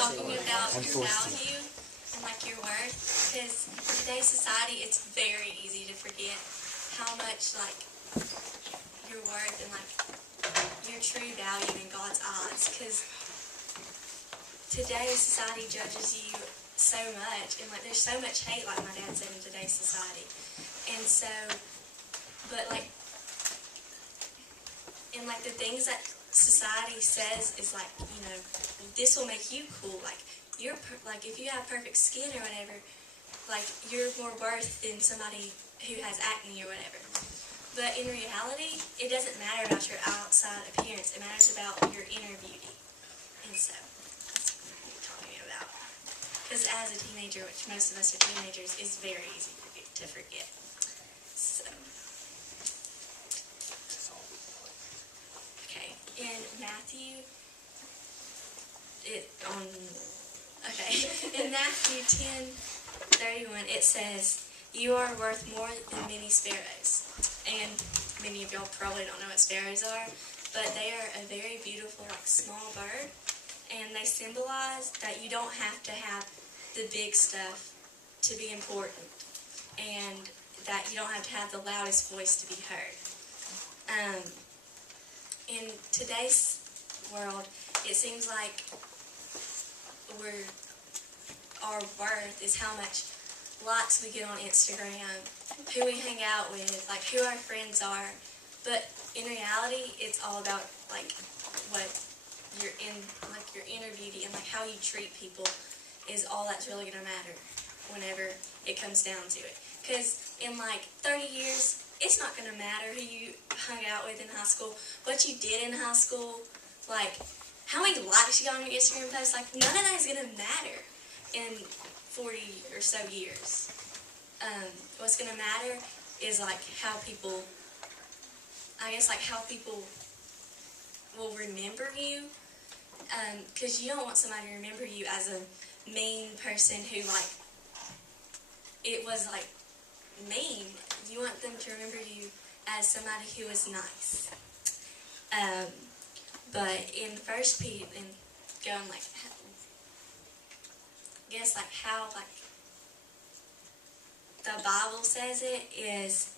talking about your value and like your worth, because in today's society it's very easy to forget how much like your worth and like your true value in God's eyes, because today's society judges you so much, and like there's so much hate, like my dad said, in today's society. And so, but like, and like the things that society says is like, you know, this will make you cool, like you're like if you have perfect skin or whatever, like you're more worth than somebody who has acne or whatever. But in reality, it doesn't matter about your outside appearance, it matters about your inner beauty. And so that's what I'm talking about, because as a teenager, which most of us are teenagers, it's very easy to forget. So okay, in Matthew in Matthew 10:31, it says, "You are worth more than many sparrows." And many of y'all probably don't know what sparrows are, but they are a very beautiful, like, small bird, and they symbolize that you don't have to have the big stuff to be important, and that you don't have to have the loudest voice to be heard. In today's world, it seems like our worth is how much likes we get on Instagram, who we hang out with, like who our friends are. But in reality, it's all about like what you're in, like your inner beauty, and like how you treat people is all that's really gonna matter whenever it comes down to it. Because in like 30 years, it's not gonna matter who you hung out with in high school, what you did in high school, like how many likes you got on your Instagram post. Like none of that is gonna matter in 40 or so years. What's going to matter is like how people, I guess like how people will remember you, because you don't want somebody to remember you as a mean person who like, it was like mean. You want them to remember you as somebody who was nice. But in First Peter, and going like, I guess like how like the Bible says it is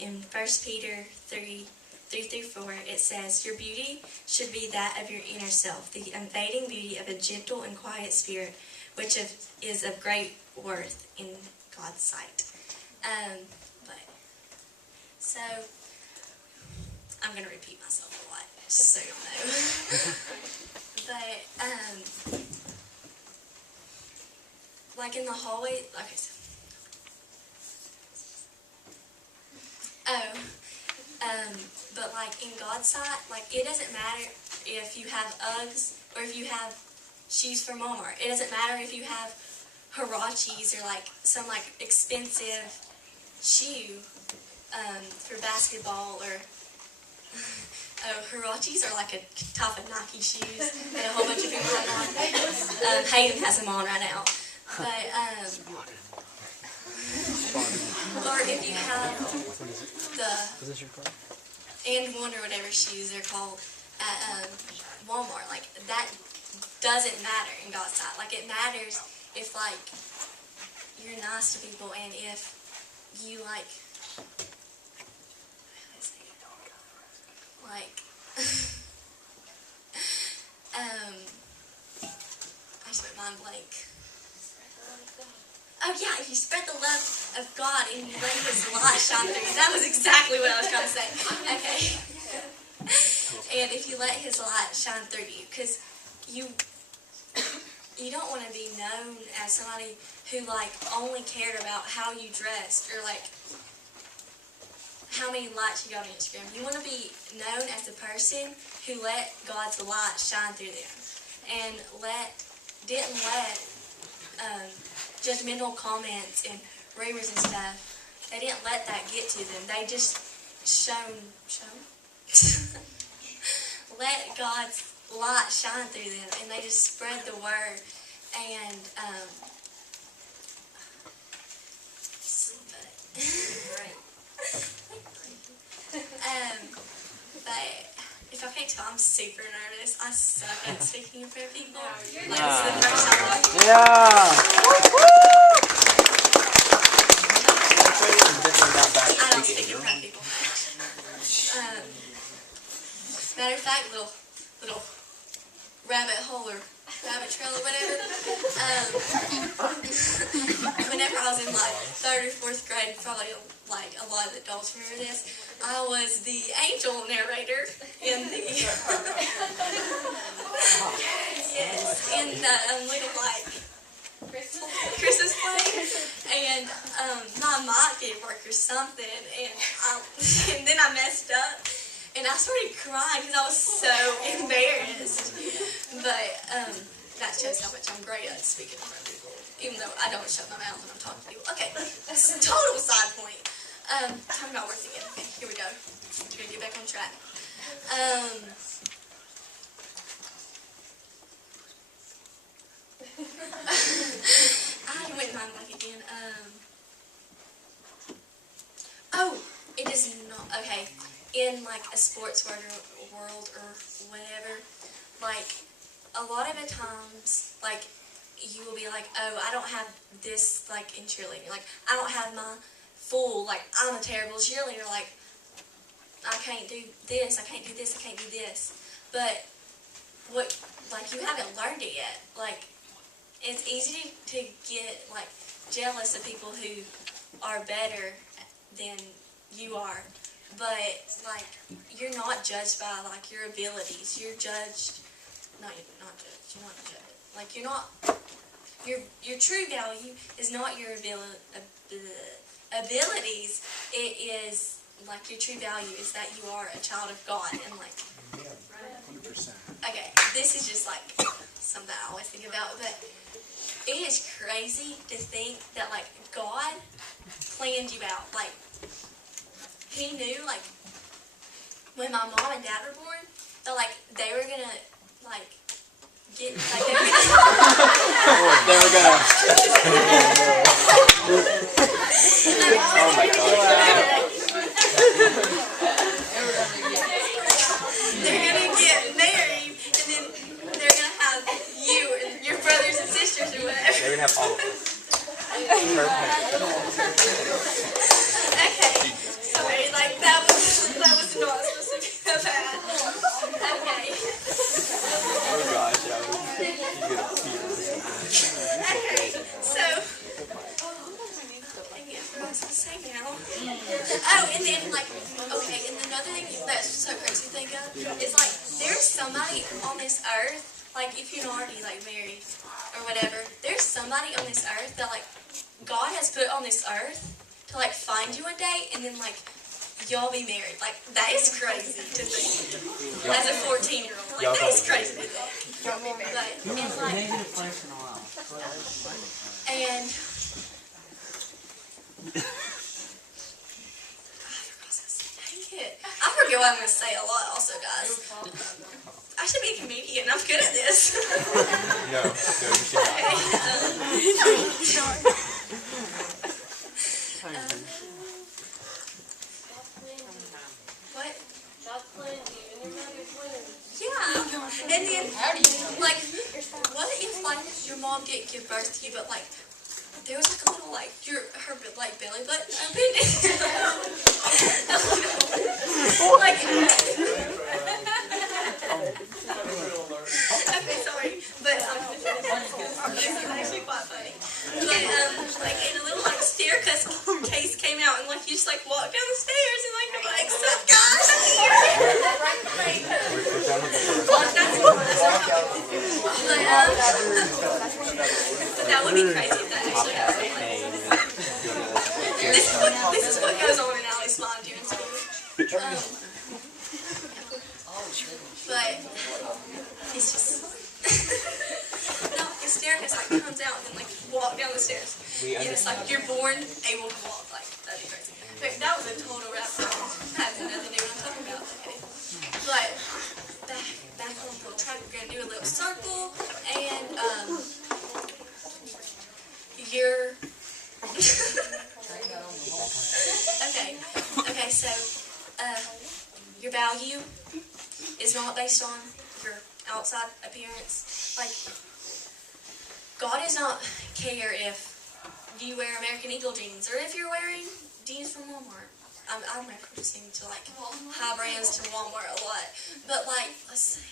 in 1 Peter 3:3-4, it says, "Your beauty should be that of your inner self, the unfading beauty of a gentle and quiet spirit, which is of great worth in God's sight." So I'm going to repeat myself a lot, just so you'll know. But like in the hallway, okay, so but like in God's sight, like it doesn't matter if you have Uggs or if you have shoes from Walmart. It doesn't matter if you have Hirachis or like some like expensive shoe for basketball, or Hirachis are like a type of Nike shoes that a whole bunch of people have on. Hayden has them on right now. But or if you have the And One or whatever shoes they're called at Walmart, like that doesn't matter in God's sight. Like it matters if like you're nice to people, and if you like I just went mind blank. Oh yeah, if you spread the love of God and you let His light shine through you. That was exactly what I was trying to say. Okay. And if you let His light shine through you, because you don't want to be known as somebody who like only cared about how you dressed or like how many likes you got on Instagram. You want to be known as the person who let God's light shine through them, and didn't let judgmental comments and rumors and stuff, they didn't let that get to them. They just let God's light shine through them, and they just spread the word. And but if I can't tell, I'm super nervous. I suck at speaking in front of people. Like, this is the first time. Yeah. I don't speak in front of people. Matter of fact, little rabbit hole or rabbit trail or whatever. Whenever I was in like 3rd or 4th grade, probably like a lot of adults remember this, I was the angel narrator in the yes, in the little like Christmas play, and my mic didn't work or something, and then I messed up. And I started crying because I was so embarrassed. But that shows how much I'm great at speaking in front of people. Even though I don't shut my mouth when I'm talking to people. Okay, that's a total side point. Talking about words again. Okay, here we go. We're going to get back on track. I went mind blank again. Oh, it is not, okay. In like a sports world or whatever, like a lot of the times, like you will be like, oh, I don't have this like in cheerleading, like I don't have my full, like I'm a terrible cheerleader, like I can't do this, I can't do this, I can't do this. But what, like you haven't learned it yet. Like it's easy to get like jealous of people who are better than you are. But, like, you're not judged by, like, your abilities. You're judged, not judged, you're not judged. Like, you're not, your true value is not your abilities. It is, like, your true value is that you are a child of God. And, like, 100%. Okay, this is just, like, something I always think about. But it is crazy to think that, like, God planned you out. Like, He knew, like, when my mom and dad were born, that, like, they were gonna, like, get, like, they were gonna... They were gonna... Oh my God. They're gonna get married, and then they're gonna have you and your brothers and sisters or whatever. They're gonna have all of us. Okay. Sorry, like that was not supposed to be that bad. Okay. Oh gosh, I was Okay, so dang it, what was I saying now? Oh, and then like okay, and another thing that's so crazy to think of is like there's somebody on this earth, like if you're not already like married or whatever, there's somebody on this earth that like God has put on this earth to like find you one day and then like y'all be married. Like that is crazy to think. As a 14-year-old, like that is crazy to think. But and like and I forget what I'm gonna say a lot also, guys. I should be a comedian. I'm good at this. No, you should not. What? Yeah. And then, like, what if, like, your mom didn't give birth to you, but, like, there was, like, a little, like, her, like, belly button open? Like, okay, sorry, but, this is actually quite funny. But, like, and a little, like, staircase came out, and, like, you just, like, walk down the stairs, and, like, I'm like, sup, guys, I'm here. But, that would be crazy if that actually happened. This is what goes on in Alli's mind during school. But it's just no, the staircase like comes out and then like walk down the stairs. And it's like you're born able to walk. Like that'd be crazy. But that was a total rap song. That has nothing to do with what I'm talking about. Okay. But back on the track, we're gonna do a little circle and you're okay, so your value is is not based on your outside appearance. Like, God does not care if you wear American Eagle jeans or if you're wearing jeans from Walmart. I'm referencing to like high brands to Walmart a lot, but like, let's see.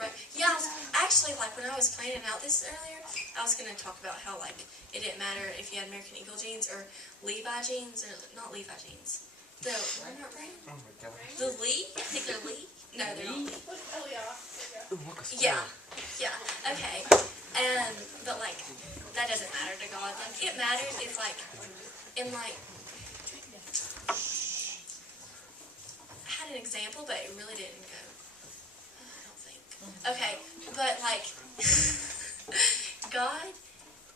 Right. Yeah, actually, like when I was planning out this earlier, I was going to talk about how like it didn't matter if you had American Eagle jeans or Levi jeans, or not Levi jeans. The Walmart brand? Oh my god. The Lee? I think they're Lee. No, they're not Lee. Oh, yeah. Yeah. Yeah. Okay. But like that doesn't matter to God. Like it matters if like in like I had an example, but it really didn't go. I don't think. Okay, but like God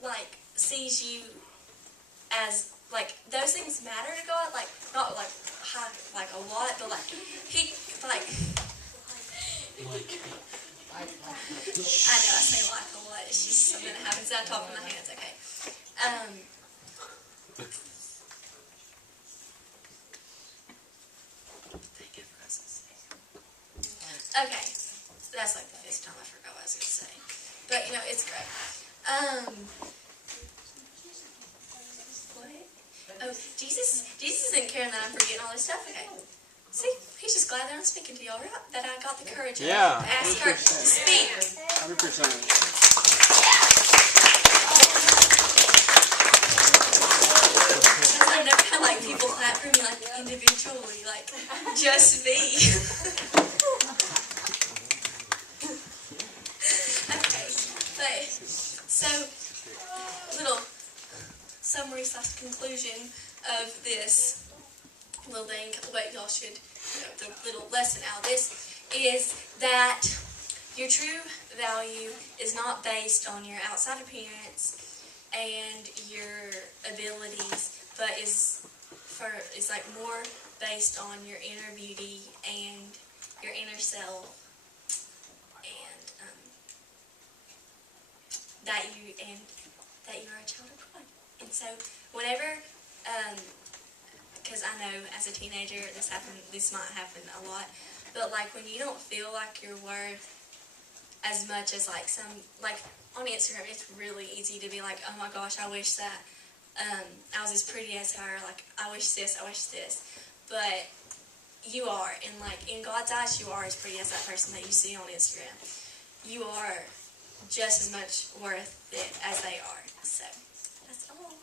like sees you as like those things matter to God, like not like high, like a lot, but like he like I know I say like a lot. It's just something that happens. I talk with my hands. Okay. Okay, that's like the fifth time I forgot what I was going to say. But, you know, it's great. What? Oh, Jesus isn't caring that I'm forgetting all this stuff. Okay. See, he's just glad that I'm speaking to y'all, right? That I got the courage to ask her to speak. 100%. I've never had, like, people clap for me, like, individually, like, just me. So, little summary / conclusion of this little thing, what y'all should, you know, the little lesson out of this is that your true value is not based on your outside appearance and your abilities, but is like more based on your inner beauty and your inner self. That you are a child of God. And so whenever, because I know as a teenager this might happen a lot, but like when you don't feel like you're worth as much as like like on Instagram, it's really easy to be like, oh my gosh, I wish that I was as pretty as her, like I wish this, but you are, and like in God's eyes, you are as pretty as that person that you see on Instagram. You are just as much worth it as they are. So, that's all.